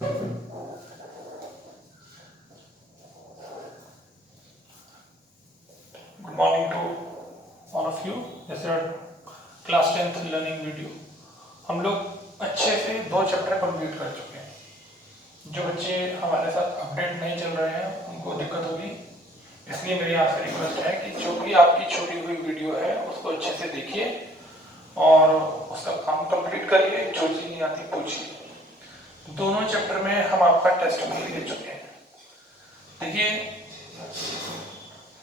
Good morning to all of you. This is class 10th learning video. हम लोग अच्छे से 2 चैप्टर कंप्लीट कर चुके हैं। जो बच्चे हमारे साथ अपडेट नहीं चल रहे हैं उनको दिक्कत होगी, इसलिए मेरी आपसे रिक्वेस्ट है कि जो भी आपकी छोड़ी हुई वीडियो है उसको अच्छे से देखिए और उसका काम कंप्लीट करिए। जो चीज़ नहीं आती पूछिए। दोनों चैप्टर में हम आपका टेस्ट भी ले चुके हैं। देखिए,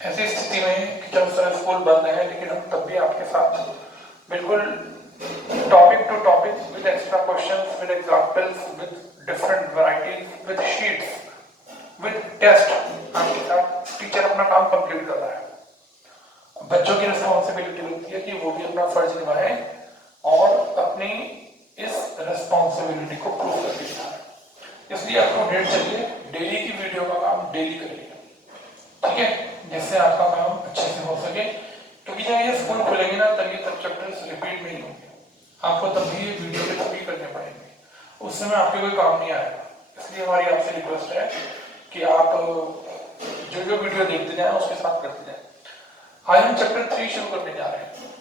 ऐसी स्थिति में कि जब सर स्कूल बंद है लेकिन हम तब भी आपके साथ बिल्कुल topic to topic with extra questions, with examples, with different varieties, with sheets, with test आपके साथ टीचर अपना काम कंप्लीट कर रहा है। बच्चों की रिस्पॉन्सिबिलिटी होती है कि वो भी अपना फर्ज निभाएं और अपनी इस रिस्पॉन्सिबिलिटी को प्रूव करके दिखाएं। इसलिए आपको डेट चलिए, डेली की वीडियो का काम डेली करिए, ठीक है, जिससे आपका काम अच्छे से हो सके। क्योंकि जब ये स्कूल खुलेंगे ना तब ये सब चैप्टर्स रिपीट नहीं होंगे, आपको तब भी वीडियो के थ्रू करने पड़ेंगे, उस समय आपके कोई काम नहीं आएगा। इसलिए हमारी आपसे रिक्वेस्ट है कि आप जो जो वीडियो देखते जाएं उसके साथ करते जाएं। आज हम चैप्टर 3 शुरू करने जा रहे हैं।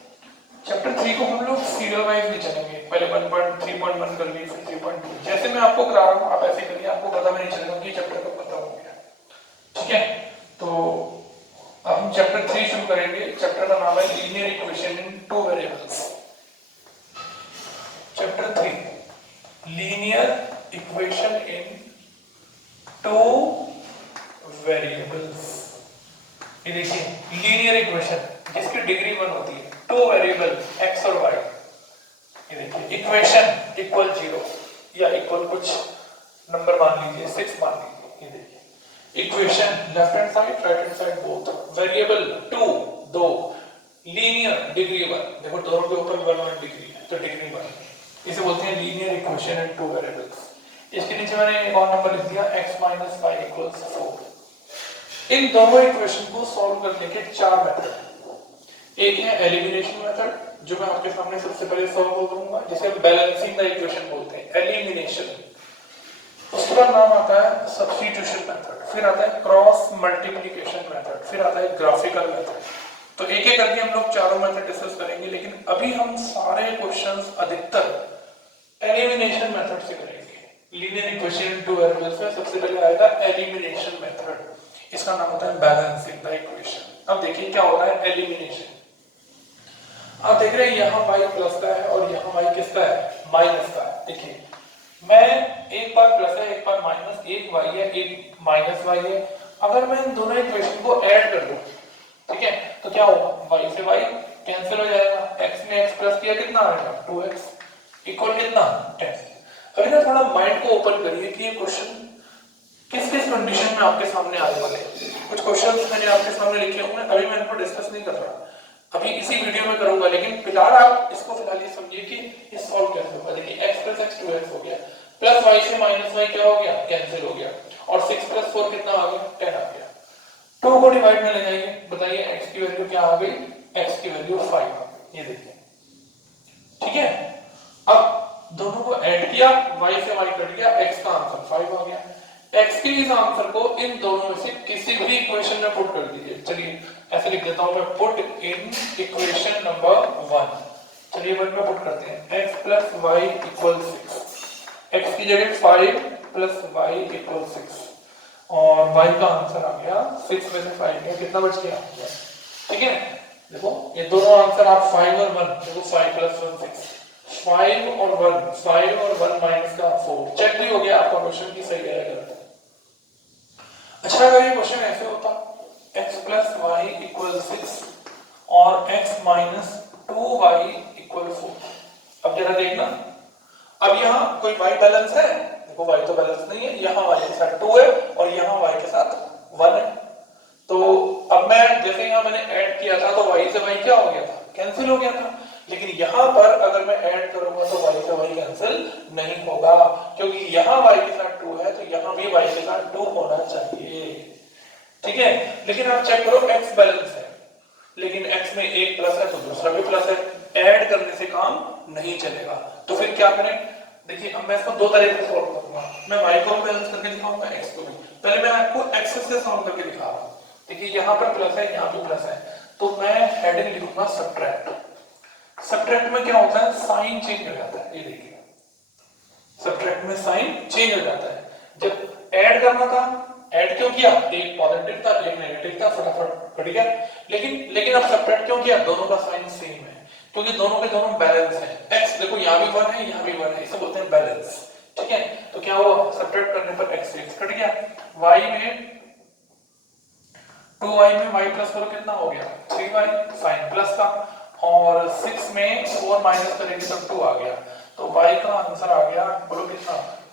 चैप्टर 3 को हम लोग सीरियल वाइज भी चलेंगे। पहले 1.3.1 कर लिए, फिर 3.2। जैसे मैं आपको करा रहा हूँ आप ऐसे करिए, आपको पता भी नहीं चलेगा कि चैप्टर कब खत्म हो गया, ठीक है। तो अब हम चैप्टर 3 शुरू करेंगे। चैप्टर का नाम है linear equation in 2 variables. Chapter 3 linear equation in 2 variables. ये देखिए, लीनियर इक्वेशन जिसकी डिग्री 1 होती है, 2 वेरिएबल x और y। ये देखिए, इक्वेशन इक्वल 0 या इक्वल कुछ नंबर मान लीजिए, 6 मान लीजिए। ये देखिए, equation left hand side right hand side both, variable 2 2, linear degree 1। देखो दोनों के ऊपर 1 डिग्री है तो डिग्री 1। इसे बोलते हैं लीनियर इक्वेशन इन 2 वेरिएबल्स। इसके नीचे मैंने एक और नंबर लिख दिया x - y = 4। इन दोनों इक्वेशन को सॉल्व करने के 4 मेथड हैं। एक है एलिमिनेशन मेथड, जो मैं आपके सामने सबसे पहले सॉल्व करूंगा, जिसे हम बैलेंसिंग द इक्वेशन बोलते हैं, एलिमिनेशन। उसका नाम आता है सब्स्टिट्यूशन मेथड, फिर आता है क्रॉस मल्टीप्लिकेशन मेथड, फिर आता है ग्राफिकल मेथड। तो एक एक करके हम लोग चारों मेथड डिस्कस करेंगे, लेकिन अभी हम सारे क्वेश्चंस अधिकतर एलिमिनेशन मेथड से करेंगे। लीनियर इक्वेशन इन 2 वेरिएबल्स में सबसे पहले आएगा एलिमिनेशन मेथड, इसका नाम होता है बैलेंसिंग द इक्वेशन। अब देखिए क्या होता है एलिमिनेशन। आप देख रहे हैं यहाँ y प्लस का है और यहाँ y किसका है, माइनस का है। देखिए, मैं एक बार प्लस है एक बार माइनस, एक y है एक माइनस y है। अगर मैं इन दोनों इक्वेशन को ऐड कर दूं, ठीक है, तो क्या होगा, y से y कैंसिल हो जाएगा, x में x प्लस किया कितना आएगा, 2x इक्वल कितना, 10। अभी ना थोड़ा माइंड को ओपन करिए कि ये क्वेश्चन किस किस कंडीशन में आपके सामने आने वाले हैं। कुछ क्वेश्चंस मैंने आपके सामने लिखे होंगे, अभी मैं इनको डिस्कस नहीं कर रहा, अभी इसी वीडियो में करूंगा, लेकिन फिलहाल आप इसको फिलहाल ये समझिए कि ये सॉल्व कैसे होगा। देखिए, x + x 2x हो गया, प्लस y से माइनस y क्या हो गया, कैंसिल हो गया, और 6 + 4 कितना आ गया, 10 आ गया। 2 को डिवाइड में ले जाइए, बताइए x की वैल्यू क्या आ गई, x की वैल्यू 5 आ गई। ये देखिए, ठीक है। अब दोनों को ऐड किया, y से y कट गया, x का आंसर 5 आ गया। x के इस आंसर को इन दोनों में से किसी भी इक्वेशन में पुट कर दीजिए। चलिए ऐसे लिख देता हूं मैं, पुट इन इक्वेशन नंबर 1। चलिए 1 में पुट करते हैं, x + y = 6। x की जगह 5 + y = 6 और y का आंसर आ गया 6 में से 5 गया, कितना बच गया, ठीक है। देखो ये दोनों आंसर आप 5 और 1, देखो 5 + 1 6, 5 और 1, 5 और 1 माइनस का 4। चेक भी हो गया आपका क्वेश्चन की सही है गलत है। अच्छा, अगर ये क्वेश्चन ऐसे होता, x + y = 6 और x - 2y = 4। अब जरा देखना, अब यहाँ कोई y बैलेंस है, देखो y तो बैलेंस नहीं है, यहाँ y के साथ 2 है और यहाँ y के साथ 1 है। तो अब मैं जैसे यहाँ मैंने ऐड किया था तो y से y क्या हो गया था, कैंसिल हो गया था। लेकिन यहाँ पर अगर मैं ऐड करूंगा तो y से y कैंसिल नहीं होगा, क्योंकि यहाँ y के साथ 2 है तो यहाँ भी y के साथ 2 होना चाहिए, ठीक है। लेकिन आप चेक करो, x बैलेंस है लेकिन x में एक प्लस है तो दूसरा भी प्लस है, ऐड करने से काम नहीं चलेगा। तो फिर क्या करें, देखिए अब मैं इसको 2 तरीके से सॉल्व करूंगा। मैं y को बैलेंस करके दिखाऊंगा, x को भी। पहले मैं आपको एक्सेस से सॉल्व करके दिखा रहा हूं। देखिए यहाँ पर प्लस है, यहाँ पे प्लस है, तो मैं हेडिंग लिखूंगा सब्ट्रैक्ट। सब्ट्रैक्ट में क्या होता है, साइन चेंज हो जाता है। ये देखिए सब्ट्रैक्ट में साइन चेंज हो जाता है। जब ऐड करना था, ऐड क्यों किया, एक पॉजिटिव था एक नेगेटिव था, फटाफट कट गया। लेकिन अब सब्ट्रैक्ट क्यों किया, दोनों का साइन सेम है क्योंकि दोनों के दोनों बैलेंस है। x देखो यहाँ भी 1 है, यहाँ भी 1 है, इसे बोलते हैं बैलेंस। ठीक है, तो क्या हुआ, सब्ट्रैक्ट करने पर x कट गया। y में 2y में y प्लस करो कितना हो गया, 3y साइन प्लस का, और 6 में 4 माइनस करेंगे तब 2 आ गया, तो y का आंसर आ गया, बोलो कितना,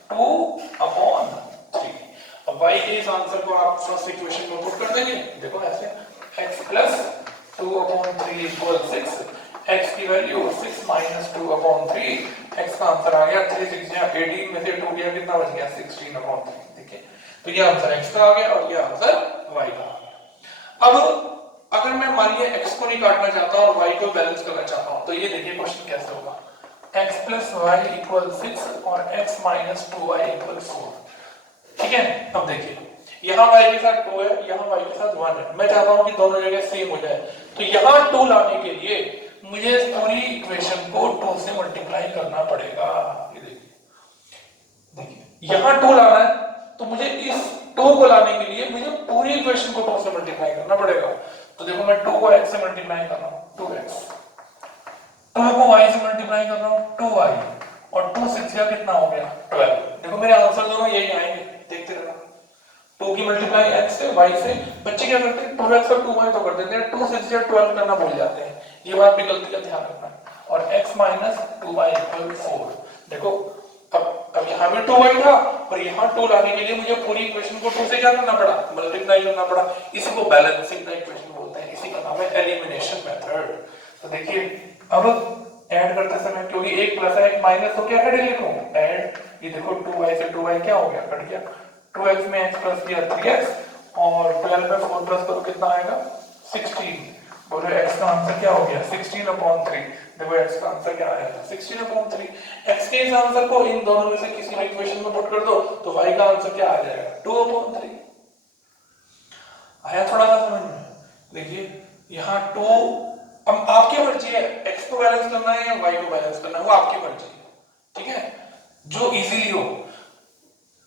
2/3। अब y के इस आंसर को आप फर्स्ट इक्वेशन में पुट कर देंगे। देखो ऐसे x प्लस 2/3 इक्वल 6, x की वैल्यू 6 माइनस 2/3, x का आंसर आ गया 3 6 या 18 में से 2 गया कितना बच गया, 16/3। ठीक है, तो ये आंसर x का आ गया और ये आंसर y का आ गया। अब अगर मैं मान लिया x को नहीं काटना चाहता और y को बैलेंस करना चाहता हूं, तो ये देखिए क्वेश्चन कैसे होगा, x प्लस वाई इक्वल 6 और x माइनस 2y इक्वल 4। ठीक है, अब देखिए यहाँ y के साथ 2 है, यहाँ y के साथ 1 है, मैं चाहता हूं कि दोनों जगह सेम हो जाए, तो यहाँ 2 लाने के लिए मुझे इस पूरी इक्वेशन को 2 से मल्टीप्लाई करना पड़ेगा। ये देखिए यहाँ 2 लाना है, तो मुझे इस 2 को लाने के लिए मुझे पूरी इक्वेशन को 2 से मल्टीप्लाई करना पड़ेगा। तो देखो मैं 2 को x से मल्टीप्लाई कर रहा हूँ, 2x, 2 को y से मल्टीप्लाई कर रहा हूँ, 2y, और 2 6 का कितना हो गया, 12। देखो मेरे आंसर दोनों यही आएंगे, देखते रहना। 2 की मल्टीप्लाई x से y से, बच्चे क्या करते हैं 2x और 2y तो कर देते हैं, 2 6 या 12 करना भूल जाते हैं, ये बात भी गलती का ध्यान रखना। और x माइनस 2y इक्वल 4। देखो अब यहाँ में 2y था और यहाँ 2 लाने के लिए मुझे पूरी इक्वेशन को 2 से क्या करना पड़ा, मल्टीप्लाई करना पड़ा। इसी को बैलेंसिंग का इक्वेशन बोलते हैं, इसी का नाम है एलिमिनेशन मेथड। तो देखिए अब ऐड करते समय, क्योंकि एक प्लस है एक माइनस, तो क्या हेडिंग लिखूं, ऐड। ये देखो 2y से 2y क्या हो गया, कट गया, 2x में x प्लस किया 3x, और 12 में 4 प्लस करो कितना आएगा, 16। बोलो x का आंसर क्या हो गया, 16/3। देखो x का आंसर क्या आया था, 16/3। x के इस आंसर को इन दोनों में से किसी भी इक्वेशन में पुट कर दो तो y का आंसर क्या आ जाएगा, 2/3। आया थोड़ा सा समझ में। देखिए यहाँ 2, अब आपकी मर्जी है x को बैलेंस करना है या y को बैलेंस करना है, वो आपकी मर्जी है। ठीक है, जो इजीली हो।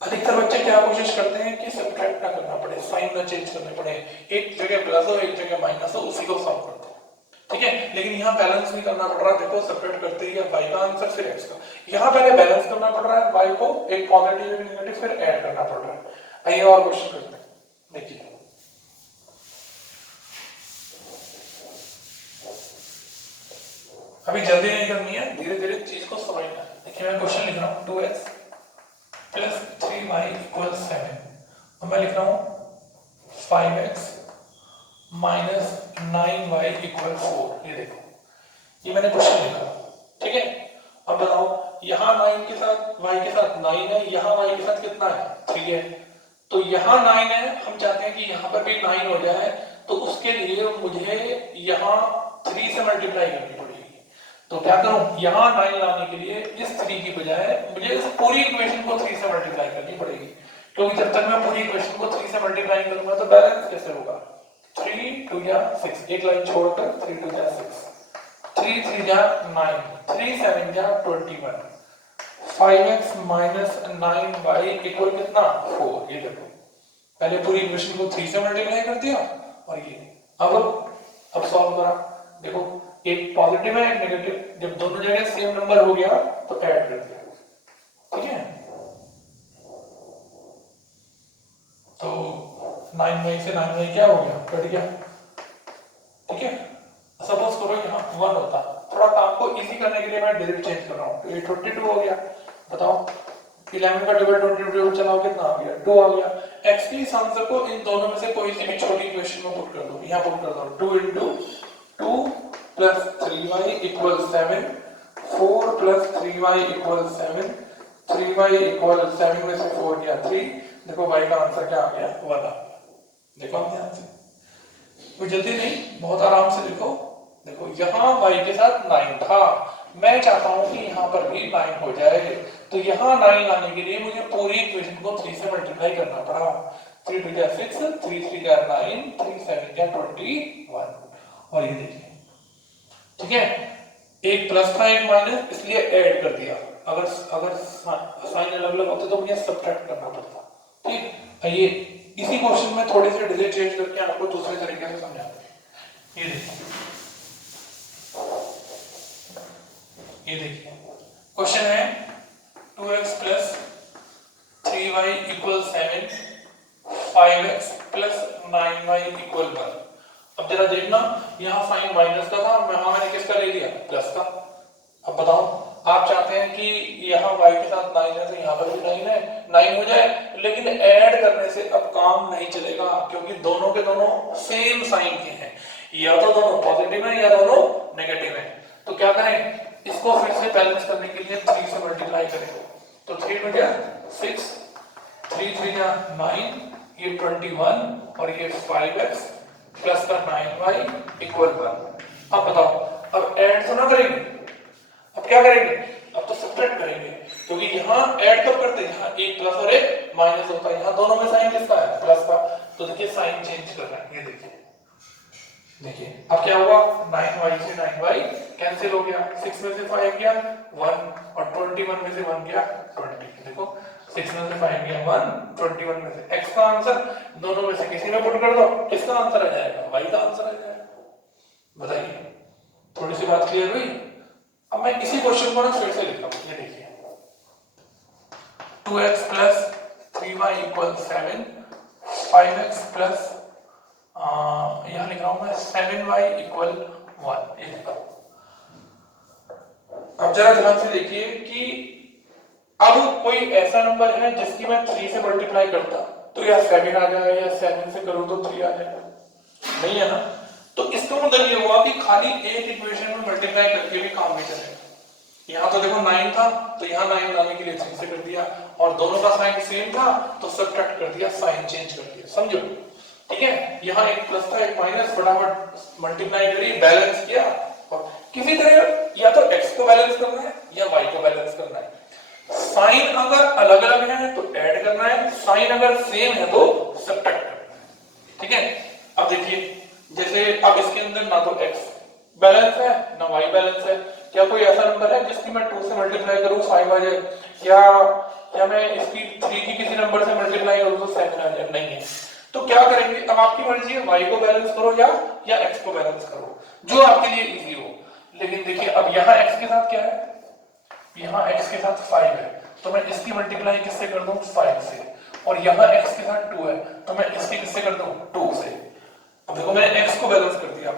अधिकतर बच्चे क्या कोशिश करते हैं कि सब्ट्रैक्ट ना करना पड़े, साइन ना चेंज करने पड़े, एक जगह प्लस हो एक जगह माइनस हो, उसी को सॉल्व करते हैं। ठीक है, लेकिन यहाँ बैलेंस नहीं करना पड़ रहा। देखो सब्ट्रैक्ट करते ही y का आंसर फिर x का, यहाँ पहले बैलेंस करना पड़ रहा है, y को एक पॉजिटिव एक नेगेटिव फिर ऐड करना पड़ रहा है। आइए और क्वेश्चन करते हैं। देखिए अभी जल्दी नहीं करनी है, धीरे धीरे चीज को समझना है। देखिए मैं क्वेश्चन लिख रहा हूँ, 2x प्लस 3y इक्वल 7, और मैं लिख रहा हूँ 5x माइनस 9y इक्वल 4। ये देखो ये मैंने क्वेश्चन लिखा। ठीक है, अब बताओ यहाँ 9 के साथ y के साथ 9 है, यहाँ y के साथ कितना है, 3 है, तो यहाँ 9 है, हम चाहते हैं कि यहाँ पर भी 9 हो जाए, तो उसके लिए मुझे यहाँ 3 से मल्टीप्लाई करनी पड़ेगी। तो क्या करूं, यहाँ 9 लाने के लिए इस 3 की बजाय मुझे इस पूरी इक्वेशन को 3 से मल्टीप्लाई करनी पड़ेगी, क्योंकि जब तक मैं पूरी इक्वेशन को 3 से मल्टीप्लाई करूंगा तो बैलेंस कैसे होगा, 3 2 या 6, एक लाइन छोड़कर 3 2 या 6, 3 3 या 9, 3 7 या 21, 5x माइनस 9y इक्वल कितना, 4। ये देखो पहले पूरी इक्वेशन को 3 से मल्टीप्लाई कर दिया, और ये अब सॉल्व करा। देखो एक पॉजिटिव है एक नेगेटिव, जब दोनों जगह सेम नंबर हो गया तो ऐड कर दिया। ठीक है, तो 9y से 9y क्या हो गया, कट गया। ठीक है, सपोज करो यहाँ 1 होता, थोड़ा काम को इजी करने के लिए मैं डिजिट चेंज कर रहा हूँ, तो ये 22 हो गया। बताओ 11 का डिवाइड 22 चलाओ कितना आ गया, 2 आ गया। x के इस आंसर को इन दोनों में से कोई सी भी छोटी इक्वेशन में पुट कर दो, यहाँ पुट कर दो, 2 into 2 plus 3y equals 7, 4 plus 3y equals 7, 3y equals 7 में से 4 गया 3। देखो y का आंसर क्या आ गया, 1 आ गया। देखो आप ध्यान से, कोई जल्दी नहीं, बहुत आराम से देखो। देखो यहाँ y के साथ 9 था, मैं चाहता हूं कि यहाँ पर भी 9 हो जाए, तो यहाँ 9 लाने के लिए मुझे पूरी इक्वेशन को 3 से मल्टीप्लाई करना पड़ा। 3 2 जा 6, 3 3 जा 9, 3 7 जा 21। और ये देखिए, ठीक है, एक प्लस था एक माइनस, इसलिए ऐड कर दिया। अगर अगर साइन अलग अलग होते तो मुझे सब्ट्रैक्ट करना पड़ता। ठीक, ये इसी क्वेश्चन में थोड़े से डिजिट चेंज करके आपको दूसरे तरीके से समझाते हैं। ये देखिए क्वेश्चन है 2x plus 3y equal 7, 5x plus 9y equal 1। अब जरा देखना, यहाँ साइन माइनस का था, मैंने किसका ले लिया, प्लस का। अब बताओ, आप चाहते हैं कि यहाँ y के साथ 9 है तो यहाँ पर भी 9 है, 9 हो जाए, लेकिन ऐड करने से अब काम नहीं चलेगा, क्योंकि दोनों के दोनों सेम साइन के हैं, या तो दोनों पॉजिटिव है या दोनों नेगेटिव है। तो क्या करें, इसको फिर से बैलेंस करने के लिए 3 से मल्टीप्लाई करें। तो 3 में क्या 6, 3 3 जा 9, ये 21 और ये 5x प्लस का 9y इक्वल 1। अब बताओ, अब ऐड तो ना करेंगे, अब क्या करेंगे, अब तो सब्ट्रैक्ट करेंगे, क्योंकि यहाँ ऐड कब करते हैं, यहाँ एक प्लस और एक माइनस होता है, यहाँ दोनों में साइन किसका है, प्लस का। तो देखिए साइन चेंज कर रहा है, ये देखिए अब क्या हुआ, 9y से 9y कैंसिल हो गया, 6 में से 5 गया 1 और 21 में से 1 गया 20। देखो 6 में से 5 गया 1, 21 में से x का आंसर, दोनों में से किसी में पुट कर दो, किसका आंसर आ जाएगा, y का आंसर आ जाएगा। बताइए, थोड़ी सी बात क्लियर हुई। अब मैं इसी क्वेश्चन को ना फिर से लिखता हूं, ये देखिए 2x plus 3y equal 7, 5x plus यहां लिख रहा हूं मैं 7y इक्वल 1। ये लिखा। अब जरा ध्यान से देखिए कि अब कोई ऐसा नंबर है जिसकी मैं 3 से मल्टीप्लाई करता तो या 7 आ जाए, या 7 से करूं तो 3 आ जाए, नहीं है ना। तो इसका मतलब ये हुआ कि खाली एक इक्वेशन में मल्टीप्लाई करके भी काम नहीं चलेगा। यहाँ तो देखो 9 था, तो यहाँ 9 लाने के लिए 3 से कर दिया, और दोनों का साइन सेम था तो सब्ट्रैक्ट कर दिया, साइन चेंज कर दिया, समझो। ठीक है, यहाँ एक प्लस था एक माइनस, फटाफट मल्टीप्लाई करी, बैलेंस किया, और किसी तरह या तो x को बैलेंस करना है या y को बैलेंस करना है। साइन अगर अलग अलग है तो ऐड करना है, साइन अगर सेम है तो सब्ट्रैक्ट करना है। ठीक है, अब देखिए जैसे अब इसके अंदर ना तो x बैलेंस है ना y बैलेंस है, क्या कोई ऐसा नंबर है जिसकी मैं 2 से मल्टीप्लाई करूं 5 आ जाए, या मैं इसकी 3 की किसी नंबर से मल्टीप्लाई करूं तो 7 आ जाए, नहीं है। तो क्या करेंगे, अब आपकी मर्जी है, y को बैलेंस करो या x को बैलेंस करो, जो आपके लिए इजी हो। लेकिन देखिए अब यहाँ x के साथ क्या है, यहाँ x के साथ 5 है, तो मैं इसकी मल्टीप्लाई किससे कर दूं, 5 से, और यहाँ x के साथ 2 है, तो मैं इसकी किससे कर दूं, 2 से। अब देखो मैंने x को बैलेंस कर दिया,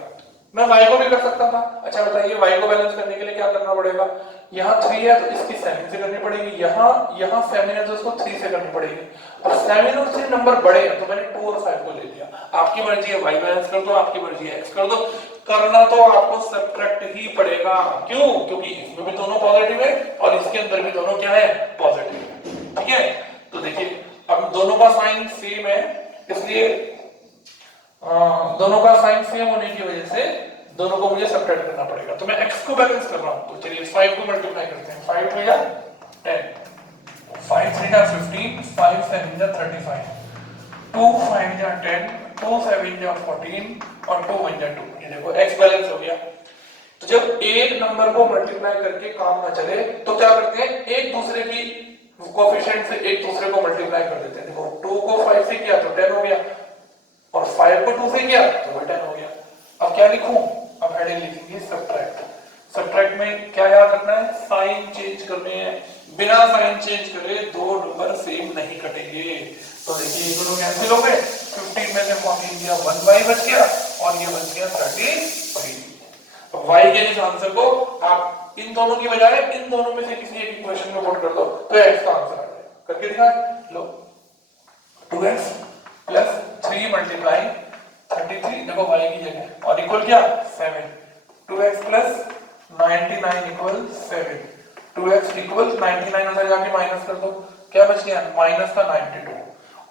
मैं y को भी कर सकता था। अच्छा बताइए, y को बैलेंस करने के लिए क्या करना पड़ेगा, यहाँ 3 है तो इसकी 7 से करनी पड़ेगी, यहाँ 7 है तो इसको 3 से करनी पड़ेगी, और 7 और 3 नंबर बड़े हैं तो मैंने 2 और 5 को ले लिया। आपकी मर्जी है y बैलेंस कर दो, आपकी मर्जी है x कर दो, करना तो आपको सब्ट्रैक्ट ही पड़ेगा। क्यों, क्योंकि इसमें भी दोनों पॉजिटिव है और इसके अंदर भी दोनों क्या है, पॉजिटिव है। ठीक है, तो देखिए अब दोनों का साइन सेम है, इसलिए दोनों का साइन सेम होने की वजह से दोनों को मुझे सब्ट्रैक्ट करना पड़ेगा। तो मैं x को बैलेंस कर रहा हूं, तो चलिए 5 को मल्टीप्लाई करते हैं, 5 3 जा 10, 5 3 जा 15, 5 7 जा 35, 2 5 जा 10, 2 7 जा 14 और 2 1 जा 2। ये देखो x बैलेंस हो गया। तो जब एक नंबर को मल्टीप्लाई करके काम ना चले तो क्या करते हैं, एक दूसरे की कोएफिशिएंट से एक दूसरे को मल्टीप्लाई कर देते हैं। देखो 2 को 5 से किया तो 10 हो गया, और 5 को 2 से किया तो वो 10 हो गया। अब क्या लिखूं, अब हेडिंग लिखेंगे सब्ट्रैक्ट। सब्ट्रैक्ट में क्या याद रखना है, साइन चेंज करने हैं, बिना साइन चेंज करे दो नंबर सेम नहीं कटेंगे। तो देखिए ये दोनों कैंसिल हो गए, 15 में से 14 गया, 1y बच गया और ये बच गया 33। तो y के इस आंसर को आप इन दोनों की बजाय इन दोनों में से किसी एक इक्वेशन में पुट कर दो तो x का आंसर आ जाएगा। करके दिखाएं, लो 2x प्लस 3 मल्टीप्लाई 33, देखो y की जगह, और इक्वल क्या 7, 2x plus 99 equal 7, 2x equal 99 उधर जाके माइनस कर दो, क्या बच गया माइनस का 92,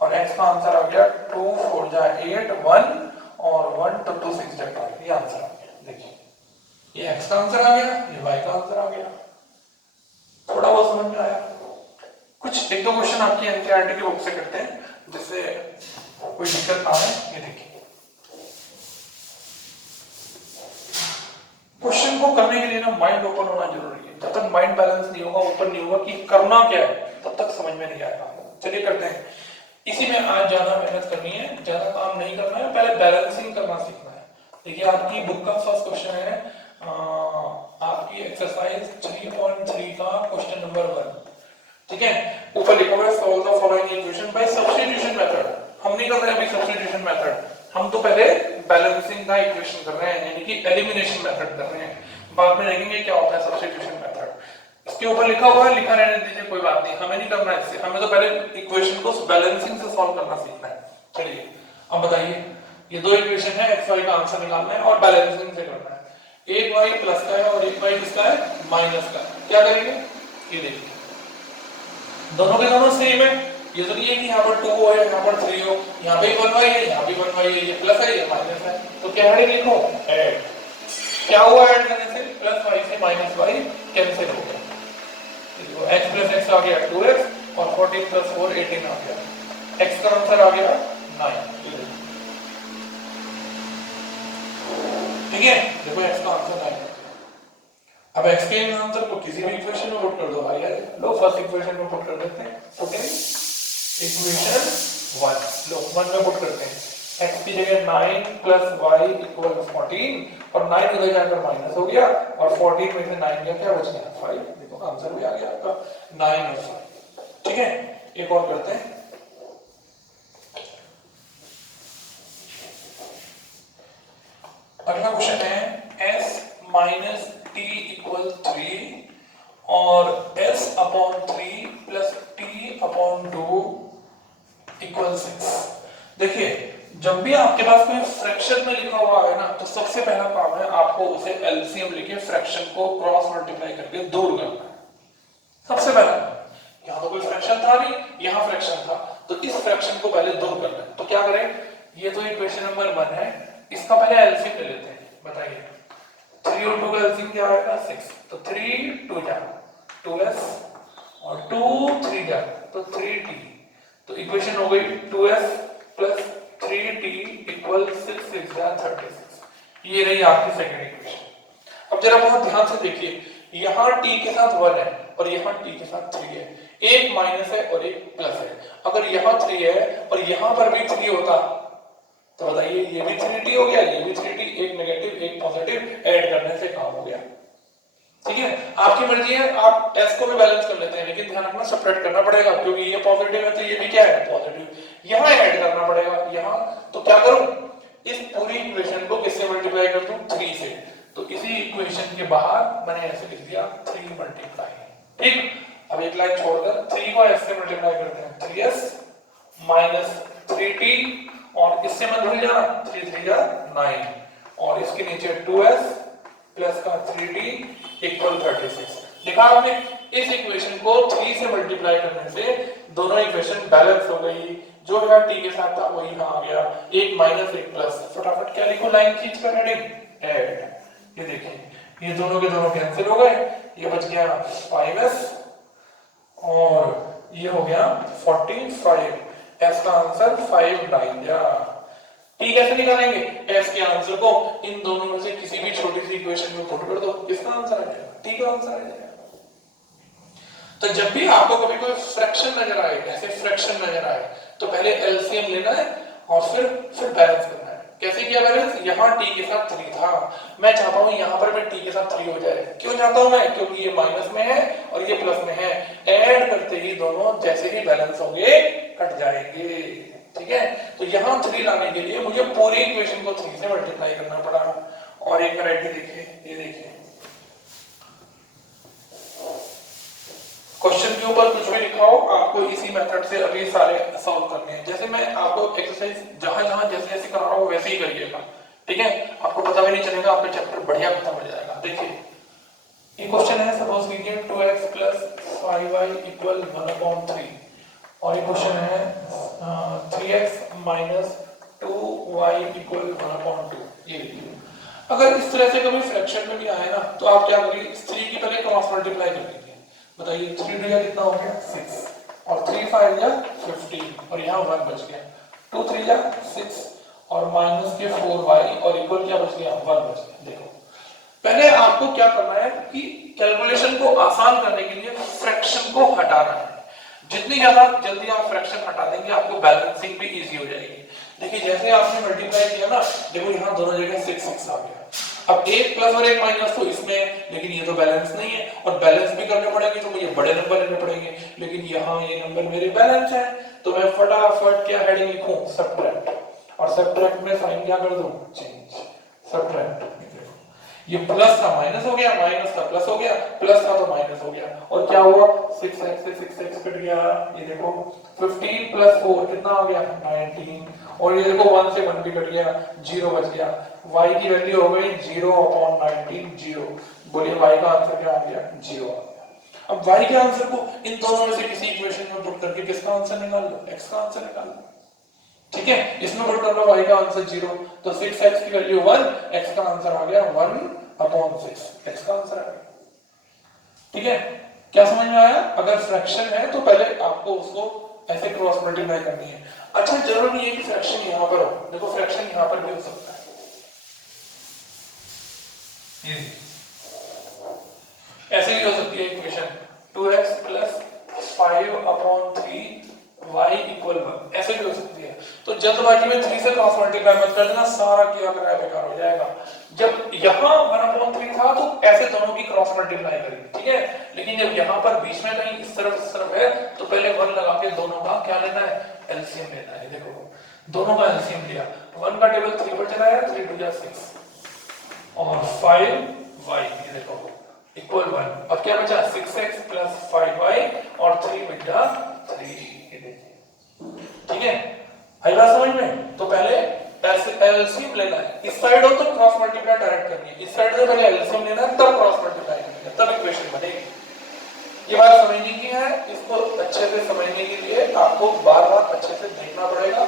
और x का आंसर आ गया 2 4 जा 8, 1 और 1 तो 2 6 जा 12। ये आंसर आ गया। देखिए ये x का आंसर आ गया, ये y का आंसर आ गया। थोड़ा बहुत समझ में आया। कुछ एक दो क्वेश्चन आपकी एनसीईआरटी की बुक से करते हैं जिससे कोई दिक्कत ना आए। ये देखिए, क्वेश्चन को करने के लिए ना माइंड ओपन होना जरूरी है। जब तक माइंड बैलेंस नहीं होगा, ओपन नहीं होगा कि करना क्या है, तब तक समझ में नहीं आएगा। चलिए करते हैं। इसी में आज ज्यादा मेहनत करनी है, ज्यादा काम नहीं करना है, पहले बैलेंसिंग करना सीखना है। देखिए आपकी बुक का फर्स्ट क्वेश्चन है आपकी एक्सरसाइज 3.3 का क्वेश्चन नंबर 1। ठीक है, ऊपर लिखा हुआ है solve the following equation by substitution method. हम नहीं कर रहे अभी सब्स्टिट्यूशन मेथड, हम तो पहले बैलेंसिंग का इक्वेशन कर रहे हैं, यानी कि एलिमिनेशन मेथड कर रहे हैं। बाद में देखेंगे क्या होता है सब्स्टिट्यूशन मेथड। इसके ऊपर लिखा हुआ है, लिखा रहने दीजिए, कोई बात नहीं, हमें नहीं करना है इससे, हमें तो पहले इक्वेशन को बैलेंसिंग से सॉल्व करना सीखना है। चलिए अब बताइए, ये दो इक्वेशन है, एक्स वाई का आंसर निकालना है और बैलेंसिंग से करना है। एक वाई प्लस का है और एक वाई किसका है, माइनस का। क्या करेंगे, ये देखिए दोनों के दोनों सेम है। ये तो नहीं है कि यहाँ पर 2 हो या यहाँ पर 3 हो, यहाँ पे 1y है, यहाँ भी 1y है, ये प्लस है ये माइनस है, तो क्या हेडिंग लिखो, ऐड। क्या हुआ ऐड करने से, प्लस y से माइनस y कैंसिल हो गया, x प्लस x आ गया 2x और 14 प्लस 4 18 आ गया, x का आंसर आ गया 9। ठीक है, देखो x का आंसर 9। अब x के आंसर को किसी भी इक्वेशन में पुट कर दो भाई। लो फर्स्ट इक्वेशन में पुट कर देते हैं, पुटिंग इक्वेशन 1, लो 1 में पुट करते हैं। x की जगह 9 प्लस y इक्वल 14 और 9 उधर जाकर माइनस हो गया और 14 में से 9 गया, क्या बच गया 5। देखो आंसर भी आ गया आपका 9 और 5। ठीक है, एक और करते हैं। अगला क्वेश्चन है s माइनस t इक्वल 3 और s upon 3 plus t upon 2 equal 6। देखिए जब भी आपके पास कोई फ्रैक्शन में लिखा हुआ है ना, तो सबसे पहला काम है आपको उसे एलसीएम लेके फ्रैक्शन को क्रॉस मल्टीप्लाई करके दूर करना है। सबसे पहला, यहाँ तो कोई फ्रैक्शन था नहीं, यहाँ फ्रैक्शन था, तो इस फ्रैक्शन को पहले दूर करना है। तो क्या करें, ये तो इक्वेशन नंबर 1 है, इसका पहले एलसीएम ले लेते हैं। बताइए 3 और 2 का एलसीएम क्या आएगा 6, तो 3 2 जा 2s और 2 3 जा तो 3t, तो इक्वेशन हो गई 2s प्लस 3t इक्वल 6 6 जा 36। ये रही आपकी सेकंड इक्वेशन। अब जरा बहुत ध्यान से देखिए, यहाँ t के साथ 1 है और यहाँ t के साथ 3 है, एक माइनस है और एक प्लस है। अगर यहाँ 3 है और यहाँ पर भी 3 होता तो बताइए ये भी 3t हो गया, ये भी 3t, एक नेगेटिव एक पॉजिटिव ऐड करने से काम हो गया। ठीक है, आपकी मर्जी है, आप s को भी बैलेंस कर लेते हैं, लेकिन ध्यान रखना सेपरेट करना पड़ेगा, क्योंकि ये पॉजिटिव है तो ये भी क्या है पॉजिटिव, यहाँ ऐड करना पड़ेगा यहाँ। तो क्या करूं, इस पूरी इक्वेशन को किससे मल्टीप्लाई कर दूं 3 से, तो इसी इक्वेशन के बाहर मैंने ऐसे लिख दिया 3 मल्टीप्लाई। ठीक, अब एक लाइन छोड़कर 3 को s से मल्टीप्लाई करते हैं, 3s माइनस 3t और इससे मत भूल जाना 3 3 जा 9 और इसके नीचे 2s प्लस का 3t इक्वल 36। देखा आपने, इस इक्वेशन को 3 से मल्टीप्लाई करने से दोनों इक्वेशन बैलेंस हो गई, जो यहाँ t के साथ था वो यहाँ आ गया, एक माइनस एक प्लस। फटाफट क्या लिखो, लाइन खींच कर हेडिंग ऐड। ये देखिए ये दोनों के दोनों कैंसिल हो गए, ये बच गया 5s और ये हो गया 45। s का आंसर 5 9 या t कैसे निकालेंगे, s के आंसर को इन दोनों में से किसी भी छोटी सी इक्वेशन में पुट कर दो, इसका आंसर आ जाएगा, t का आंसर आ जाएगा। तो जब भी आपको कभी कोई फ्रैक्शन नजर आए, ऐसे फ्रैक्शन नजर आए, तो पहले एलसीएम लेना है और फिर बैलेंस करना है। कैसे किया बैलेंस, यहाँ t के साथ 3 था, मैं चाहता हूँ यहाँ पर भी t के साथ 3 हो जाए। क्यों चाहता हूँ मैं, क्योंकि ये माइनस में है और ये प्लस में है, ऐड करते ही दोनों जैसे ही बैलेंस होंगे कट जाएंगे। ठीक है, तो यहाँ 3 लाने के लिए मुझे पूरी इक्वेशन को 3 से मल्टीप्लाई करना पड़ा। और एक वैरायटी देखिए, ये देखिए क्वेश्चन के ऊपर कुछ भी लिखा हो, आपको इसी मेथड से अभी सारे सॉल्व करने हैं। जैसे मैं आपको एक्सरसाइज जहां जैसे जैसे करा रहा हूं वैसे ही करिएगा। ठीक है, आपको पता भी नहीं चलेगा, आपका चैप्टर बढ़िया खत्म हो जाएगा। देखिए ये क्वेश्चन है, सपोज कीजिए 2x प्लस 5y इक्वल 1/3 और ये क्वेश्चन है 3x माइनस 2y इक्वल 1/2। ये अगर इस तरह से कभी फ्रैक्शन में भी आए ना, तो आप क्या करिए, इस 3 की पहले क्रॉस मल्टीप्लाई कर लीजिए। बताइए 3 डिवाइड कितना हो गया 6, और 3 5 या 15 और यहाँ 1 बच गया, 2 3 या 6 और माइनस के 4y और इक्वल क्या बच गया, 1 बच गया। देखो पहले आपको क्या करना है कि कैलकुलेशन को आसान करने के लिए फ्रैक्शन को हटाना है। जितनी ज्यादा जल्दी आप फ्रैक्शन हटा देंगे आपको बैलेंसिंग भी इजी हो जाएगी। देखिए जैसे आपने मल्टीप्लाई किया ना, देखो यहाँ दोनों जगह 6 आ गया। अब एक प्लस और एक माइनस तो इसमें, लेकिन ये तो बैलेंस नहीं है और बैलेंस भी करने पड़ेंगे तो मुझे बड़े नंबर लेने पड़ेंगे, लेकिन यहाँ ये नंबर मेरे बैलेंस है तो मैं फटाफट क्या हेडिंग लिखूं, सबट्रैक्ट। और सबट्रैक्ट में साइन क्या कर दूं, चेंज, सबट्रैक्ट। ये प्लस था माइनस हो गया, माइनस था प्लस हो गया, प्लस था तो माइनस हो गया और क्या हुआ, 6x से 6x कट गया। ये देखो 15 प्लस 4 कितना हो गया, 19 और ये देखो 1 से 1 भी कट गया, 0 बच गया। y की वैल्यू हो गई 0/19, 0। बोलिए y का आंसर क्या आ गया, 0 आ गया। अब y के आंसर को इन दोनों में से किसी इक्वेशन में पुट करके किसका आंसर निकाल लो, x का आंसर निकाल लो। ठीक है, इसमें पुट कर लो y का आंसर 0 तो 6x की वैल्यू 1, x का आंसर आ गया 1/6, x का आंसर आ गया। ठीक है, क्या समझ में आया? अगर फ्रैक्शन है तो पहले आपको उसको ऐसे क्रॉस मल्टीप्लाई करनी है। अच्छा जरूरी नहीं है कि फ्रैक्शन यहां पर हो, देखो फ्रैक्शन यहां पर भी हो सकता है। ऐसे भी हो सकती है इक्वेशन 2x + 5/3 y = 1, ऐसे भी हो सकती है। तो जल्दबाजी में 3 से क्रॉस मल्टीप्लाई मत कर देना, सारा किया करा बेकार हो जाएगा। जब यहाँ 1/3 था तो ऐसे दोनों की क्रॉस मल्टीप्लाई करी, ठीक है, लेकिन जब यहाँ पर बीच में कहीं इस तरफ है तो पहले 1 लगा के दोनों का क्या लेना है, एलसीएम लेना है। देखो दोनों का एलसीएम लिया, 1 का टेबल 3 पर चला गया, 3 2 जा 6 और 5y, ये देखो = 1। अब क्या बचा, 6x + 5y और 3 बचा 3। ठीक है, आई बात समझ में? तो पहले एलसीएम लेना है, इस साइड हो तो क्रॉस मल्टीप्लाई डायरेक्ट करनी है, इस साइड से पहले एलसीएम लेना है तब क्रॉस मल्टीप्लाई करनी है, तब इक्वेशन बनेगी। ये बात समझने की है, इसको अच्छे से समझने के लिए आपको बार-बार अच्छे से देखना पड़ेगा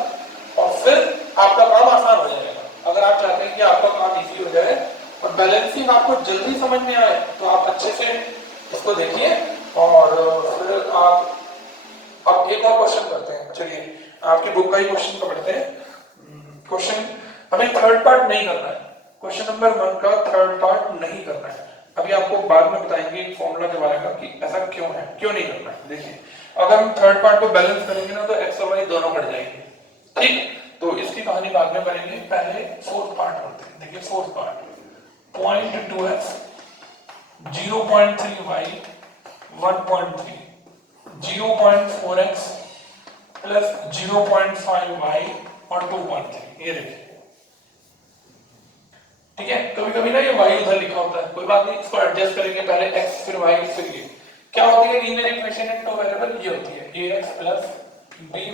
और फिर आपका काम आसान हो जाएगा। अगर आप चाहते हैं कि आपका काम इजी हो जाए और बैलेंसिंग आपको जल्दी समझ में आए तो आप अच्छे से इसको देखिए और फिर आप अब एक और क्वेश्चन करते हैं। चलिए आपकी बुक का ही क्वेश्चन पकड़ते हैं। क्वेश्चन हमें थर्ड पार्ट नहीं करना है, क्वेश्चन नंबर 1 का थर्ड पार्ट नहीं करना है। अभी आपको बाद में बताएंगे फॉर्मूला के बारे में कि ऐसा क्यों है, क्यों नहीं करना है। देखिए अगर हम थर्ड पार्ट को बैलेंस करेंगे ना तो x और y दोनों कट जाएंगे। ठीक, तो इसकी कहानी बाद में करेंगे, पहले फोर्थ पार्ट करते हैं। देखिए fourth part 0.2x 0.3y 1.3 0.4x + 0.5y और 2.3, ये देखिए। ठीक है, कभी कभी ना ये y उधर लिखा होता है, कोई बात नहीं, इसको एडजस्ट करेंगे, पहले x फिर y फिर ये। क्या होती है linear equation in two variable, ये होती है ax + by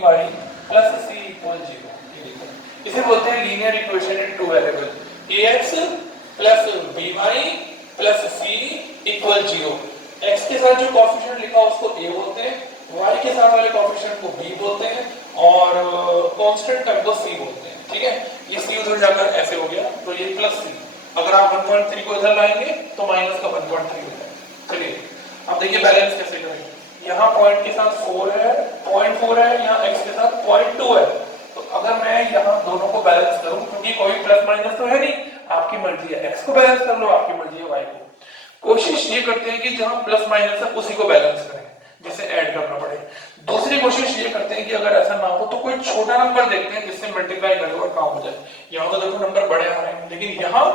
+ c = 0। ये देखिए, इसे बोलते हैं linear equation in two variable, ax + by + c = 0। x के साथ जो कोएफिशिएंट लिखा उसको a बोलते हैं, y के साथ वाले कोएफिशिएंट को b बोलते हैं और कांस्टेंट टर्म को c बोलते हैं। ठीक है, ये c उधर जाकर ऐसे हो गया तो ये +c, अगर आप 1.3 को इधर लाएंगे तो माइनस का 1.3 हो जाएगा। चलिए अब देखिए बैलेंस कैसे करेंगे। यहाँ पॉइंट के साथ 4 है, 0.4 है, यहाँ x के साथ 0.2 है, तो अगर मैं यहाँ दोनों को बैलेंस करूं, क्योंकि कोई प्लस माइनस तो है नहीं, आपकी मर्जी है, x को बैलेंस कर लो, आपकी मर्जी है y को। कोशिश ये करते हैं कि जहां प्लस माइनस है उसी को बैलेंस करें, जिसे ऐड करना पड़े। दूसरी कोशिश ये करते हैं कि अगर ऐसा ना हो तो कोई छोटा नंबर देखते हैं जिससे मल्टीप्लाई करें और काम हो जाए। यहाँ तो देखो नंबर बड़े आ रहे हैं, लेकिन यहाँ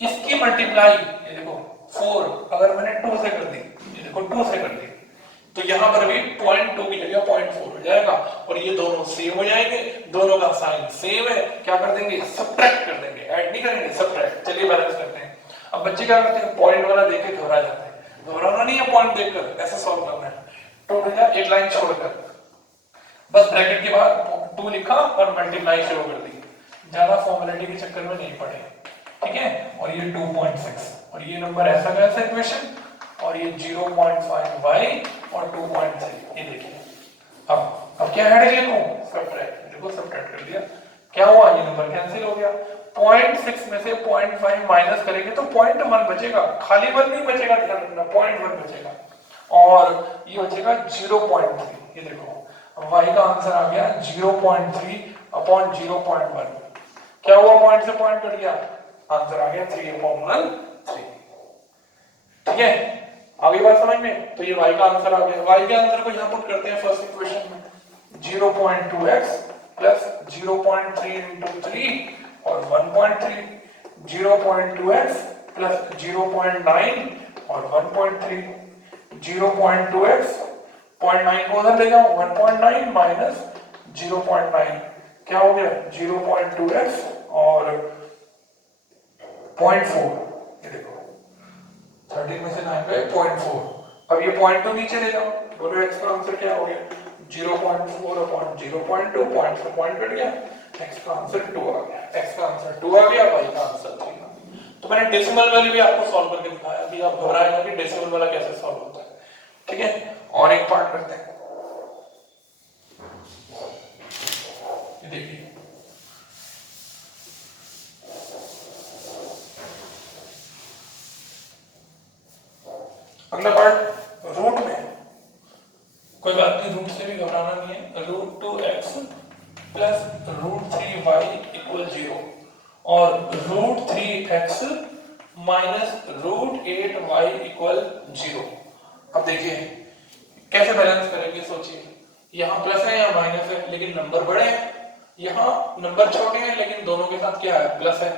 इसकी मल्टीप्लाई, ये देखो 4 अगर मैंने 2 से कर दी, ये देखो 2 से कर दी, तो यहाँ पर भी 0.2 की जगह 0.4 हो जाएगा और ये दोनों सेम हो जाएंगे, दोनों का साइन सेम है। क्या कर देंगे, सबट्रैक्ट कर देंगे, ऐड नहीं करेंगे, सबट्रैक्ट। चलिए बैलेंस करते हैं। अब बच्चे क्या करते हैं, पॉइंट वाला देख के घबरा जाते हैं। घबराना नहीं है, पॉइंट देखकर ऐसे सॉल्व करना है। तो भैया एक लाइन छोड़कर बस ब्रैकेट के बाद 2 लिखा और मल्टीप्लाई शुरू कर दी, ज्यादा फॉर्मेलिटी के चक्कर में नहीं पड़े। ठीक है, और ये 2.6 और ये नंबर ऐसा का ऐसा इक्वेशन और ये 0.5y और 2.3। ये देखिए अब क्या ऐड लिखूं, सबट्रैक्ट। देखो सबट्रैक्ट कर दिया, क्या हुआ, ये नंबर कैंसिल हो गया। 0.6 में से 0.5 माइनस करेंगे तो 0.1 बचेगा, खाली 1 नहीं बचेगा, ध्यान रखना 0.1 बचेगा और ये बचेगा 0.3। ये देखो y का आंसर आ गया 0.3 अपॉन 0.1। क्या हुआ, पॉइंट से पॉइंट कट गया, आंसर आ गया 3/3। ठीक है, आगे बात समझ में। तो ये y का आंसर आ गया। y के आंसर को यहां पुट करते हैं फर्स्ट इक्वेशन में, 0.2x प्लस 0.3 into 3 और 1.3, 0.2x प्लस 0.9 और 1.3, 0.2x 0.9 को उधर ले जाओ, 1.9 माइनस 0.9 क्या हो गया 0.2x और 0.4। ये देखो 13 में से 9 गए 0.4। अब ये 0.2 नीचे ले जाओ, बोलो x का आंसर क्या हो गया 0.4 अपॉन 0.2, पॉइंट से पॉइंट कट गया, x का आंसर 2 आ गया। x का आंसर 2 आ गया, y का आंसर 3 आ गया। तो मैंने डेसिमल वाली भी आपको सॉल्व करके दिखाया, अभी आप घबराए ना कि डेसिमल वाला कैसे सॉल्व होता है। ठीक है, और एक पार्ट करते हैं, ये देखिए अगला पार्ट रूट में, कोई बात नहीं, रूट से भी घबराना नहीं है। √2x प्लस √3y इक्वल 0 और √3x माइनस √8y इक्वल 0। अब देखिए कैसे बैलेंस करेंगे, सोचिए यहाँ प्लस है या माइनस है, लेकिन नंबर बड़े हैं, यहाँ नंबर छोटे हैं लेकिन दोनों के साथ क्या है प्लस है।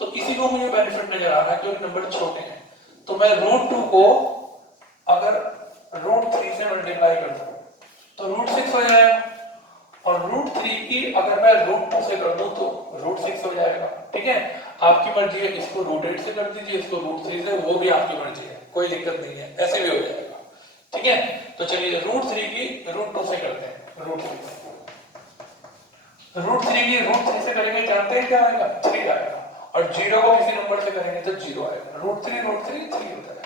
तो इसी को मुझे बेनिफिट नजर आ रहा है क्योंकि नंबर छोटे हैं। तो मैं √2 को अगर √3 से मल्टीप्लाई कर दूं तो √6 हो जाएगा, और √3 की अगर मैं √2 से कर दूं तो √6 हो जाएगा। ठीक है, आपकी मर्जी है, इसको √8 से कर दीजिए, इसको √3 से, वो भी आपकी मर्जी है, कोई दिक्कत नहीं है, ऐसे भी हो जाएगा। ठीक है, तो चलिए √3 की √2 से करते हैं, √3 की √3 से करेंगे, जानते हैं क्या आएगा 3 आएगा, और 0 को किसी नंबर से करेंगे तो 0 आएगा, √3 3 होता है।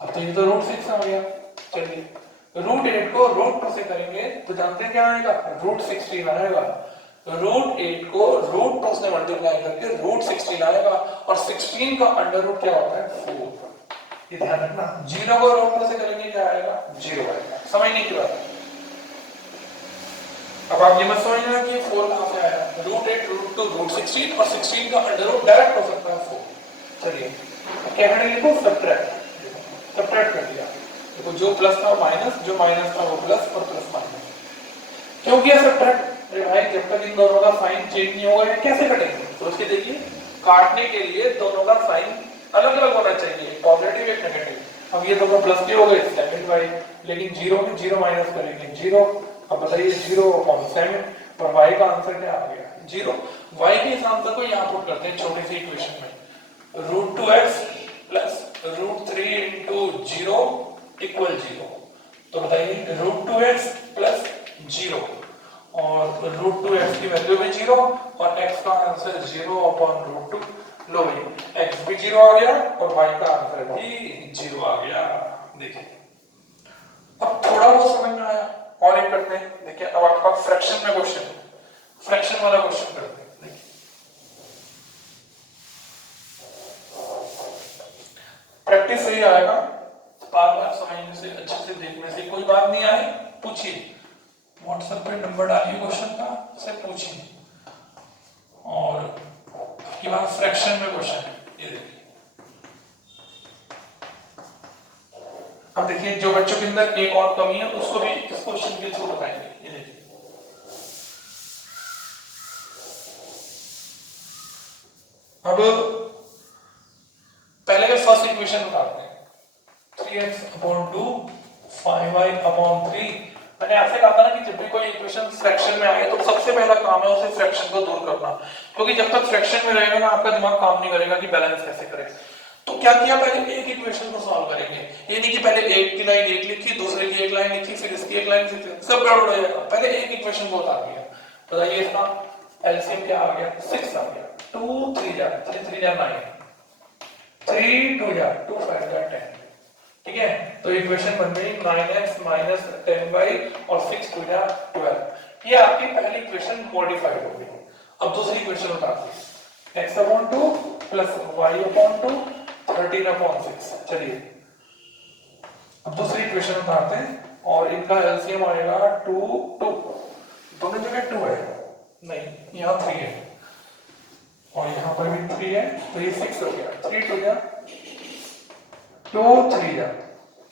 अब तो ये तो √6 आ गया। चलिए √8 को √2 से करेंगे तो जानते हैं क्या आएगा √16 आएगा, √8 को √2 से मल्टीप्लाई करके √16 आएगा, और 16 का अंडर रूट क्या होता है 4। ये ध्यान रखना, 0 को √2 से करेंगे क्या आएगा 0 आएगा, समझने की बात है। अब आप ये मत समझना कि 4 कहां से आया, √8 √2 √16 और 16 का अंडर रूट डायरेक्ट हो सकता है 4। चलिए क्या करेंगे, लिखो सब्ट्रैक्ट, सब्ट्रैक्ट कर दिया, देखो जो प्लस था माइनस, जो माइनस था वो प्लस, और प्लस माइनस। क्यों किया सब्ट्रैक्ट, अरे भाई जब तक इन दोनों का साइन चेंज नहीं होगा ये कैसे कटेंगे, तो उसके देखिए काटने के लिए दोनों का साइन अलग अलग होना चाहिए, पॉजिटिव एक नेगेटिव। अब ये दोनों प्लस के हो गए 7y, लेकिन 0 में 0 माइनस करेंगे 0। अब बताइए 0/7, और y का आंसर क्या आ गया 0। y के इस आंसर को यहाँ पुट करते हैं छोटी सी इक्वेशन में, √2x प्लस √3 into 0 इक्वल 0। तो बताइए √2x प्लस 0 और √2x की वैल्यू भी 0 और x का आंसर 0/√2। लो भाई x भी 0 आ गया और y का आंसर भी 0 आ गया। देखिए अब थोड़ा वो समझ में आया, और एक करते हैं। देखिए अब आपका फ्रैक्शन में क्वेश्चन, फ्रैक्शन वाला क्वेश्चन करते हैं। देखिए प्रैक्टिस से ही आएगा, बार बार समझने से, अच्छे से देखने से, कोई बात नहीं आए पूछिए, व्हाट्सएप पे नंबर डालिए क्वेश्चन का, से पूछिए। और आपकी बात फ्रैक्शन में क्वेश्चन है, ये देखिए। अब देखिए जो बच्चों के अंदर एक और कमी है उसको भी इस क्वेश्चन के थ्रू बताएंगे। ये देखिए अब पहले के फर्स्ट इक्वेशन उठाते हैं, 3x/2 5y/3। मैंने आपसे कहा था ना कि जब भी कोई इक्वेशन फ्रैक्शन में आए तो सबसे पहला काम है उसे फ्रैक्शन को दूर करना, क्योंकि जब तक फ्रैक्शन में रहेगा ना आपका दिमाग काम नहीं करेगा कि बैलेंस कैसे करें। तो क्या किया, पहले एक इक्वेशन को सॉल्व करेंगे, ये नहीं कि पहले एक की लाइन एक लिखी, दूसरे की एक लाइन लिखी, फिर इसकी एक लाइन लिखी, सब गड़बड़ हो जाएगा। पहले एक इक्वेशन को उतार दिया, बताइए इसका एलसीएम क्या आ गया 6 आ गया, 2 3 जा 3 3 जा 9, 3 2 जा 2 5 जा 10। ठीक है, तो इक्वेशन बन गई 9x माइनस 10y और 6 2 जा 12। ये आपकी पहली इक्वेशन मॉडिफाइड हो गई। अब दूसरी इक्वेशन उतारते हैं, x/2 प्लस y/2 13/6। चलिए अब दूसरी इक्वेशन उतारते हैं, और इनका एलसीएम आएगा 2 2, दोनों जगह 2 है, नहीं यहाँ 3 है और यहाँ पर भी 3 है, तो ये 6 हो गया। 3 2 जा 2 3 जा,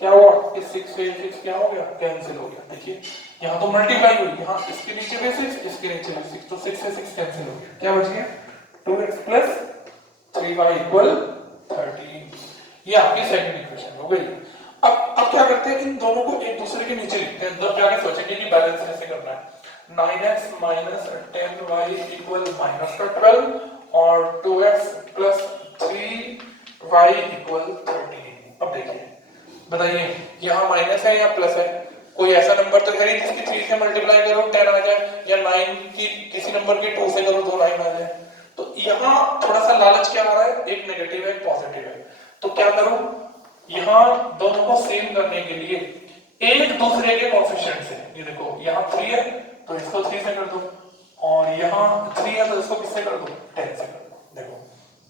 क्या हुआ, इस 6 से 6 क्या हो गया, कैंसिल हो गया। देखिए यहाँ तो मल्टीप्लाई हुई, यहाँ इसके नीचे भी 6, इसके नीचे भी 6, तो 6 से 6 कैंसिल हो गया। क्या बच गया, 2x प्लस 3y इक्वल 13। ये आपकी सेकंड इक्वेशन हो गई। अब क्या करते हैं, इन दोनों को एक दूसरे के नीचे लिखते हैं, तब जाके सोचेंगे कि बैलेंस कैसे करना है। 9x minus 10y equal minus का 12 और 2x प्लस 3y इक्वल 13। अब देखिए बताइए यहाँ माइनस है या प्लस है, कोई ऐसा नंबर तो है नहीं जिसकी 3 से मल्टीप्लाई करो 10 आ जाए, या 9 की किसी नंबर की 2 से करो 2 9 आ जाए। तो यहाँ थोड़ा सा लालच क्या आ रहा है, एक नेगेटिव है एक पॉजिटिव है, तो क्या करूं, यहाँ दोनों को सेम करने के लिए एक दूसरे के कोएफिशिएंट से, ये देखो यहाँ 3 है तो इसको 3 से कर दो, और यहाँ 3 है तो इसको किससे कर दो, 10 से कर दो। देखो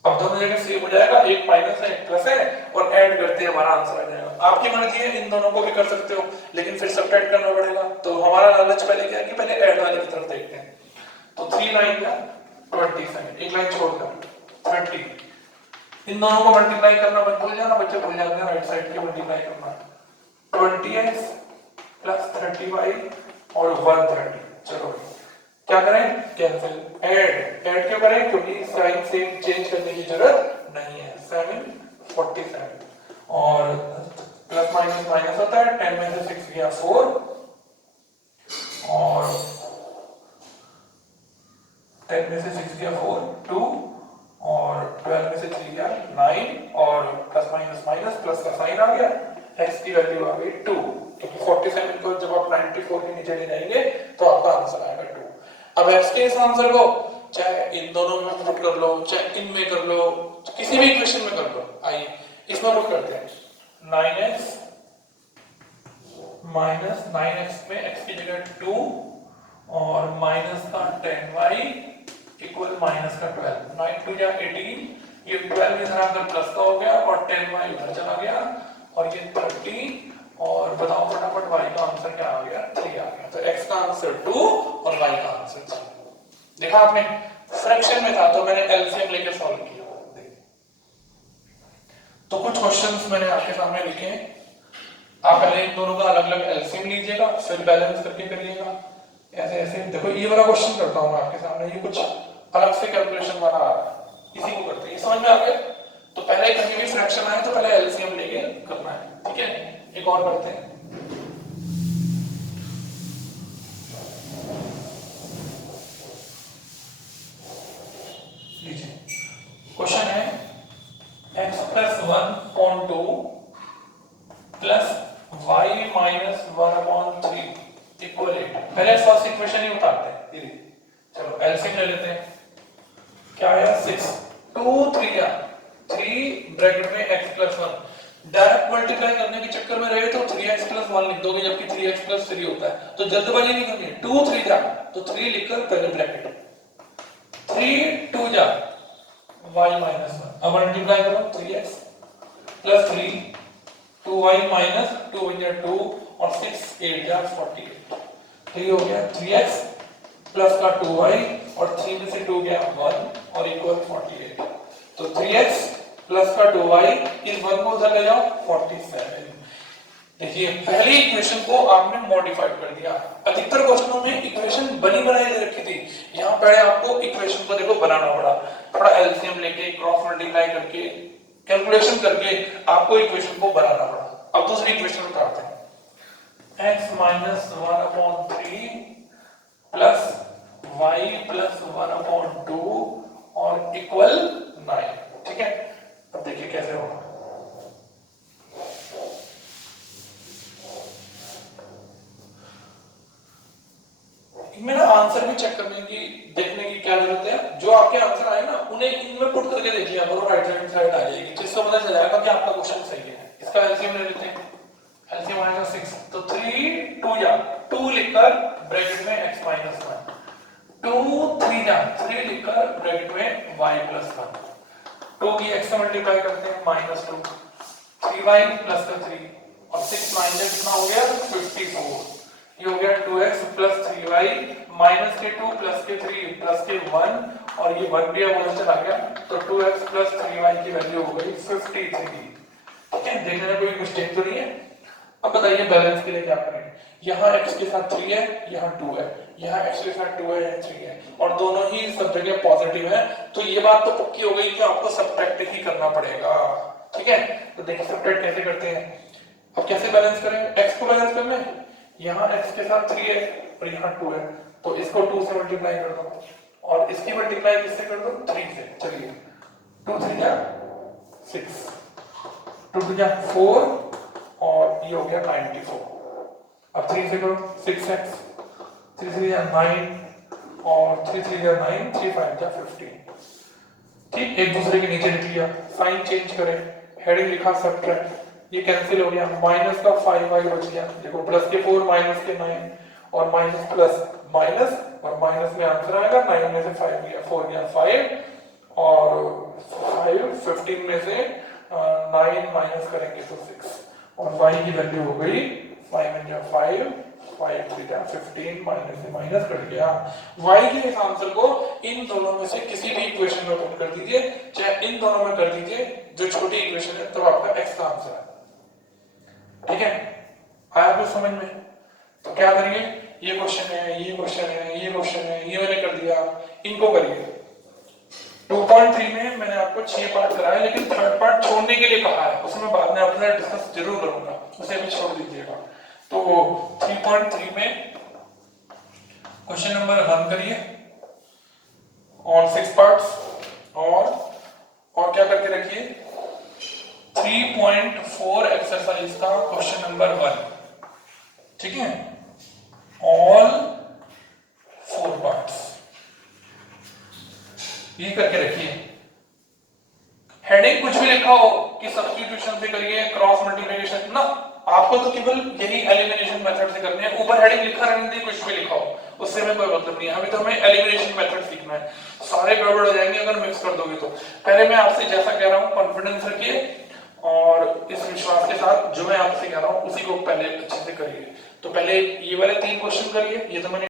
अब दोनों जगह सेम हो जाएगा, एक माइनस है एक प्लस है, और ऐड करते हैं हमारा आंसर आ जाएगा। आपकी मर्जी है, इन दोनों को भी कर सकते हो, लेकिन फिर सब्ट्रैक्ट करना पड़ेगा। तो हमारा लालच पहले क्या है कि पहले ऐड वाले की तरफ देखते हैं। तो 3 9 का 27, एक लाइन छोड़कर 30, इन दोनों को मल्टीप्लाई करना मत भूल जाना, बच्चे भूल जाते हैं राइट साइड के मल्टीप्लाई करना। 20x प्लस 30y और 130, चलो क्या करें, कैंसिल, ऐड क्यों करें, क्योंकि साइन से चेंज करने की जरूरत नहीं है। 747 और प्लस माइनस माइनस होता है, 10 में से 6 गया 4 और 10 में से 6 गया 4 2 और 12 में से 3 गया 9 और प्लस माइनस माइनस प्लस का साइन आ गया, x की वैल्यू आ गई 2, क्योंकि 47 को जब आप 94 के नीचे ले जाएंगे तो आपका आंसर आएगा 2। अब x के इस आंसर को चाहे इन दोनों में पुट कर लो, चाहे इनमें कर लो, किसी भी इक्वेशन में कर लो। आइए इसमें पुट करते हैं, 9x माइनस 9x में x की जगह 2 और माइनस का 10y इक्वल माइनस का 12, 9 2 जा 18, ये 12 इधर आकर प्लस का हो गया और 10y उधर चला गया और ये 30, और बताओ फटाफट y का आंसर क्या आ गया, 3 आ गया। तो x का आंसर 2 और y का आंसर 3। देखा आपने, फ्रैक्शन में था तो मैंने एलसीएम लेके सॉल्व किया। तो कुछ क्वेश्चंस मैंने आपके सामने लिखे हैं, आप पहले इन दोनों का अलग अलग एलसीएम लीजिएगा, फिर बैलेंस करके करिएगा। ऐसे ऐसे देखो, ये वाला क्वेश्चन करता हूं मैं आपके सामने, ये कुछ अलग से कैलकुलेशन वाला आ रहा है, इसी को करते हैं। ये समझ में आ गया? तो पहले कहीं भी फ्रैक्शन आए तो पहले एलसीएम लेके करना है, ठीक है। एक और करते हैं, लीजिए क्वेश्चन है x plus 1/2 plus y minus 1/3 equal 8। पहले फर्स्ट इक्वेशन ही उतारते हैं धीरे, चलो एलसीएम ले लेते हैं। क्या आया, 6 2 3 या 3 ब्रैकेट में x प्लस 1, डायरेक्ट मल्टीप्लाई करने के चक्कर में रहे तो 3x प्लस 1 लिख दोगे, जबकि 3x प्लस 3 होता है। तो जल्दबाजी नहीं करनी है, 2 3 जा तो 3 लिखकर पहले ब्रैकेट, 3 2 जा y माइनस 1, अब मल्टीप्लाई करो 3x प्लस 3 2y माइनस 2 या 2 और 6 8 या 48, तो ये हो गया 3x प्लस का 2y और 3 में से 2 गया 1 और इक्वल 48। तो 3x प्लस का 2y, इस 1 को उधर ले जाओ 47। देखिए पहली इक्वेशन को आपने मॉडिफाइड कर दिया। अधिकतर क्वेश्चनों में इक्वेशन बनी बनाई दे रखी थी, यहाँ पहले आपको इक्वेशन को देखो बनाना पड़ा, थोड़ा एलसीएम लेके क्रॉस मल्टीप्लाई करके कैलकुलेशन करके आपको इक्वेशन को बनाना पड़ा। अब दूसरी इक्वेशन उठाते हैं, x minus 1/3 plus y plus 1/2 और इक्वल 9, ठीक है। अब देखिए कैसे होगा, मेरा आंसर भी चेक करने की देखने की क्या जरूरत है, जो आपके आंसर आए ना उन्हें इनमें पुट करके देख लिया करो, राइट हैंड साइड आ जाएगी, जिससे पता चल जाएगा कि आपका क्वेश्चन सही है। इसका एलसीएम ले लेते हैं, एलसीएम आएगा 6, तो 3 2 या 2 लिखकर ब्रैकेट में x माइनस 1, 2 3 जा 3 लिखकर ब्रैकेट में y प्लस 1, 2 की x से मल्टीप्लाई करते हैं -2, 3y प्लस का 3 अब 6 9 का कितना हो गया 54। ये हो गया 2x प्लस 3y माइनस के 2 प्लस के 3 प्लस के 1 और ये 1 भी अब चला गया तो 2x प्लस 3y की वैल्यू हो गई 53। ठीक है, देखने में कोई मिस्टेक तो नहीं है। अब बताइए बैलेंस के लिए क्या करें। यहाँ x के साथ 3 है, यहाँ 2 है, यहाँ x के साथ 2 है, यहाँ 3 है और दोनों ही सब जगह पॉजिटिव है, तो ये बात तो पक्की हो गई कि आपको सब्ट्रैक्ट ही करना पड़ेगा। ठीक है, तो देखिए सब्ट्रैक्ट कैसे करते हैं। अब कैसे बैलेंस करें, x को बैलेंस करना है, यहाँ x के साथ 3 है और यहाँ 2 है, तो इसको 2 से मल्टीप्लाई कर दो और इसकी मल्टीप्लाई किससे कर दो 3 से। चलिए 2 3 जा 6, 2 2 जा 4 और ये हो गया 94। अब 3 से करो 6x, 3 3 जा 9 और 3 3 जा 9, 3 5 जा 15। ठीक, एक दूसरे के नीचे लिख लिया, साइन चेंज करें, हेडिंग लिखा सब्ट्रैक्ट, ये कैंसिल हो गया, माइनस का 5y बच गया। देखो प्लस के 4 माइनस के 9 और माइनस प्लस माइनस और माइनस में आंसर आएगा 9 में से 5 गया 4 गया 5 और 5 15 में से 9 माइनस करेंगे तो 6 और y की वैल्यू हो गई 5 में 5 5 3 15 माइनस से माइनस कट गया। y के इस आंसर को इन दोनों में से किसी भी इक्वेशन में पुट कर दीजिए, चाहे इन दोनों में कर दीजिए, जो छोटी इक्वेशन है तो आपका x का आंसर है। ठीक है, आया कुछ समझ में। तो क्या करिए, ये क्वेश्चन है, ये क्वेश्चन है, ये क्वेश्चन है, ये मैंने कर दिया, इनको करिए। 2.3 में मैंने आपको 6 पार्ट कराया, लेकिन थर्ड पार्ट छोड़ने के लिए कहा है, उसमें बाद में अपना डिस्कस जरूर करूंगा, उसे भी छोड़ दीजिएगा। तो 3.3 में क्वेश्चन नंबर 1 करिए ऑन 6 पार्ट्स और क्या करके रखिए 3.4 एक्सरसाइज का क्वेश्चन नंबर 1। ठीक है, ऑल 4 पार्ट्स ये करके रखिए। हेडिंग कुछ भी लिखा हो कि सब्स्टिट्यूशन से करिए, क्रॉस मल्टीप्लिकेशन ना, आपको तो केवल यही एलिमिनेशन मेथड से करनी है। ऊपर हेडिंग लिखा रहने दे, कुछ भी लिखा हो उससे हमें कोई मतलब नहीं है, अभी तो हमें एलिमिनेशन मेथड सीखना है। सारे गड़बड़ हो जाएंगे अगर मिक्स कर दोगे तो। पहले मैं आपसे जैसा कह रहा हूँ कॉन्फिडेंस रखिए और इस विश्वास के साथ जो मैं आपसे कह रहा हूँ उसी को पहले अच्छे से करिए। तो पहले ये वाले 3 क्वेश्चन करिए, ये तो मैंने